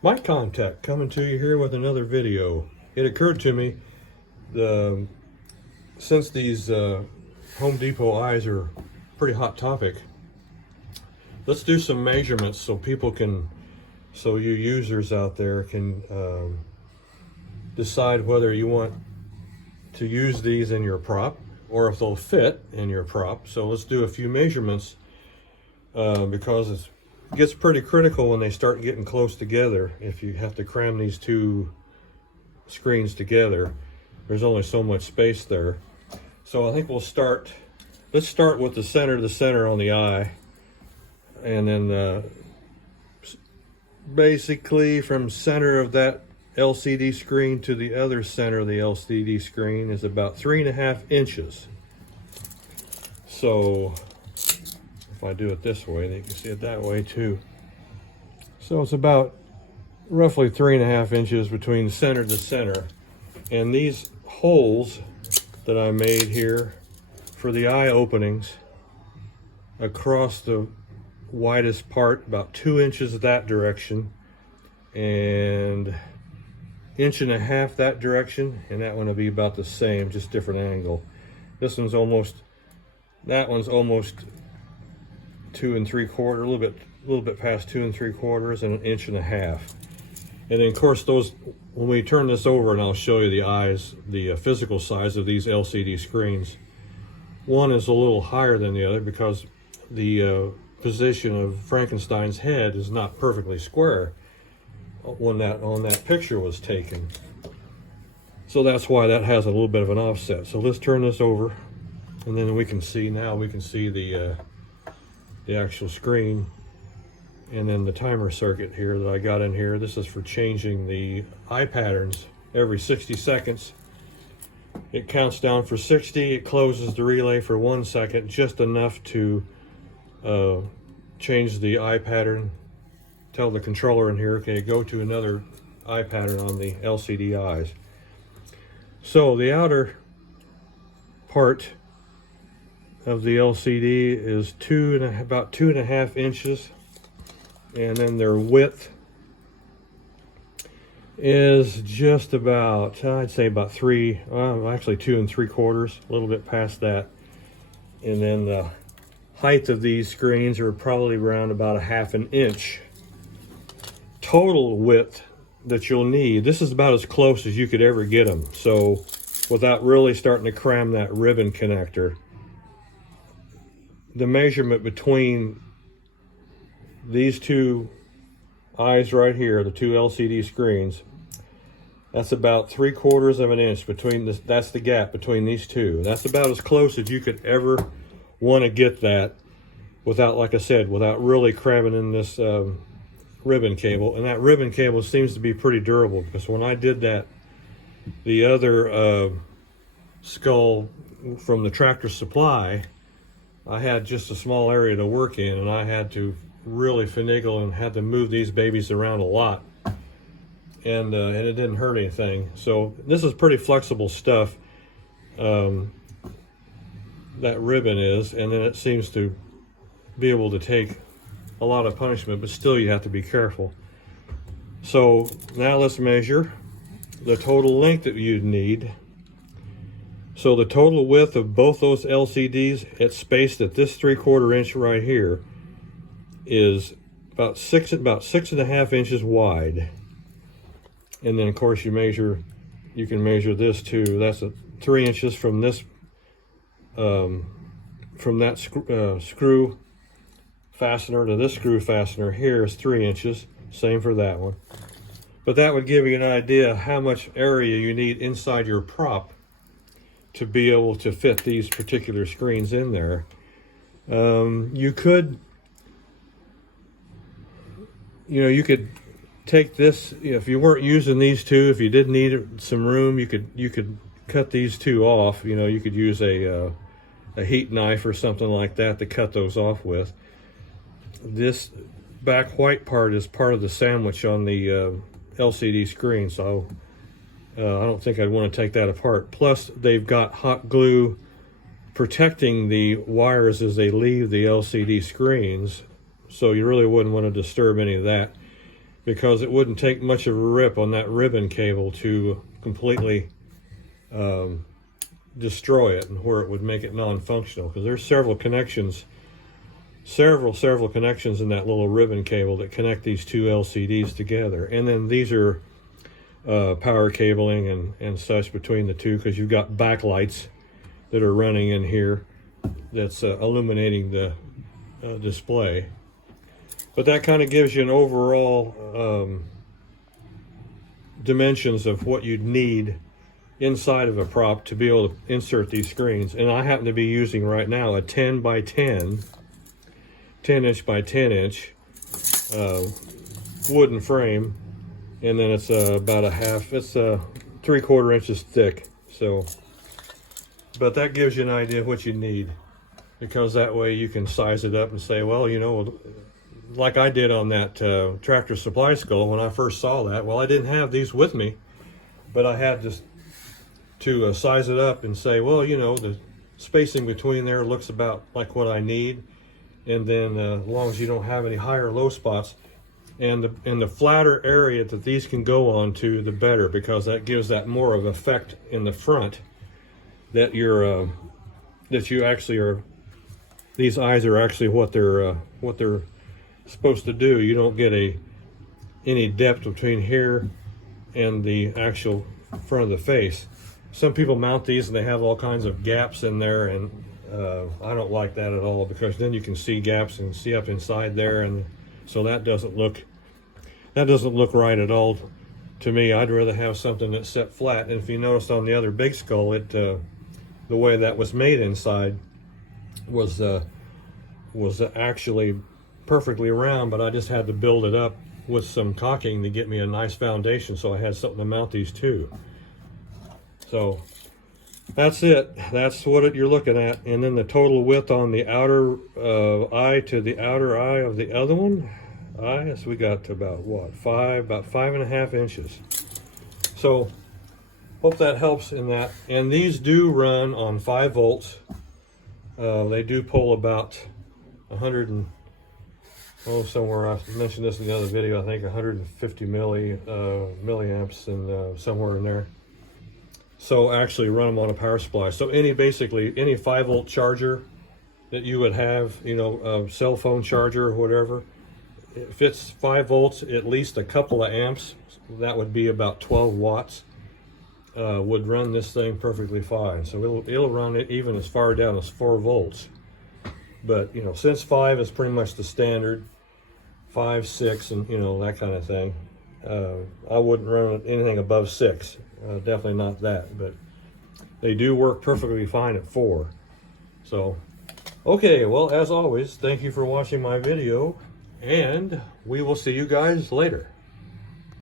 Mike Contact coming to you here with another video. It occurred to me, since these Home Depot eyes are a pretty hot topic, let's do some measurements so so you users out there can decide whether you want to use these in your prop or if they'll fit in your prop. So let's do a few measurements because it gets pretty critical when they start getting close together. If you have to cram these two screens together, there's only so much space there. So I think let's start with the center on the eye, and then basically from center of that LCD screen to the other center of the LCD screen is about 3.5 inches. So if I do it this way, then you can see it that way too. So it's about roughly 3.5 inches between center to center. And these holes that I made here for the eye openings across the widest part, about 2 inches that direction and 1.5 inches that direction, and that one will be about the same, just different angle. That one's almost 2 3/4, a little bit past 2 3/4, and 1.5 inches. And then of course when we turn this over, and I'll show you the eyes, the physical size of these LCD screens, one is a little higher than the other because the position of Frankenstein's head is not perfectly square when on that picture was taken. So that's why that has a little bit of an offset. So let's turn this over, and then we can see the actual screen, and then the timer circuit here that I got in here. This is for changing the eye patterns every 60 seconds. It counts down for 60, it closes the relay for 1 second, just enough to change the eye pattern. Tell the controller in here, okay, go to another eye pattern on the LCD eyes. So the outer part of the LCD is about 2.5 inches, and then their width is just about, I'd say about actually 2 3/4, a little bit past that. And then the height of these screens are probably around about 1/2 inch. Total width that you'll need, this is about as close as you could ever get them. So without really starting to cram that ribbon connector, the measurement between these two eyes right here, the two LCD screens, that's about 3/4 inch between this. That's the gap between these two. That's about as close as you could ever want to get that without, like I said, without really cramming in this ribbon cable. And that ribbon cable seems to be pretty durable, because when I did that, the other skull from the Tractor Supply, I had just a small area to work in, and I had to really finagle and had to move these babies around a lot, and it didn't hurt anything. So this is pretty flexible stuff, that ribbon is, and then it seems to be able to take a lot of punishment, but still you have to be careful. So now let's measure the total length that you'd need. So the total width of both those LCDs, it's spaced at this 3/4 inch right here, is about 6.5 inches wide. And then of course you can measure this too. That's 3 inches from this, from that screw fastener to this screw fastener here is 3 inches. Same for that one. But that would give you an idea how much area you need inside your prop to be able to fit these particular screens in there. You could take this, if you weren't using these two, if you did need some room, you could cut these two off. You could use a heat knife or something like that to cut those off with. This back white part is part of the sandwich on the LCD screen, so I don't think I'd want to take that apart. Plus, they've got hot glue protecting the wires as they leave the LCD screens, so you really wouldn't want to disturb any of that. because it wouldn't take much of a rip on that ribbon cable to completely destroy it, and where it would make it non-functional, because there's several connections in that little ribbon cable that connect these two LCDs together. And then these are power cabling and such between the two, because you've got backlights that are running in here that's illuminating the display. But that kind of gives you an overall dimensions of what you'd need inside of a prop to be able to insert these screens. And I happen to be using right now a 10 by 10 inch by 10 inch wooden frame, and then it's about it's 3/4 inches thick. So, but that gives you an idea of what you need, because that way you can size it up and say, well, you know, like I did on that Tractor Supply skull when I first saw that. Well, I didn't have these with me, but I had to size it up and say, well, you know, the spacing between there looks about like what I need. And then as long as you don't have any high or low spots, and the flatter area that these can go on to, the better, because that gives that more of effect in the front that you're that you actually are, these eyes are actually what they're supposed to do. You don't get any depth between here and the actual front of the face. Some people mount these and they have all kinds of gaps in there, and I don't like that at all, because then you can see gaps and see up inside there, and so that doesn't look right at all to me. I'd rather have something that's set flat. And if you noticed on the other big skull, the way that was made inside was actually perfectly round, but I just had to build it up with some caulking to get me a nice foundation, so I had something to mount these to. So that's it. That's what you're looking at. And then the total width on the outer eye to the outer eye of the other one, so we got to about what, about 5.5 inches. So hope that helps in that. And these do run on 5 volts. They do pull about 100 and somewhere, I mentioned this in the other video, I think 150 milliamps, and somewhere in there. So actually run them on a power supply. So basically any 5-volt charger that you would have, you know, a cell phone charger or whatever, if it's 5 volts, at least a couple of amps, that would be about 12 watts, would run this thing perfectly fine. So it'll run it even as far down as 4 volts. But, you know, since 5 is pretty much the standard, 5, 6, and, you know, that kind of thing, I wouldn't run anything above 6. Definitely not that, but they do work perfectly fine at 4. So, okay, well, as always, thank you for watching my video, and we will see you guys later.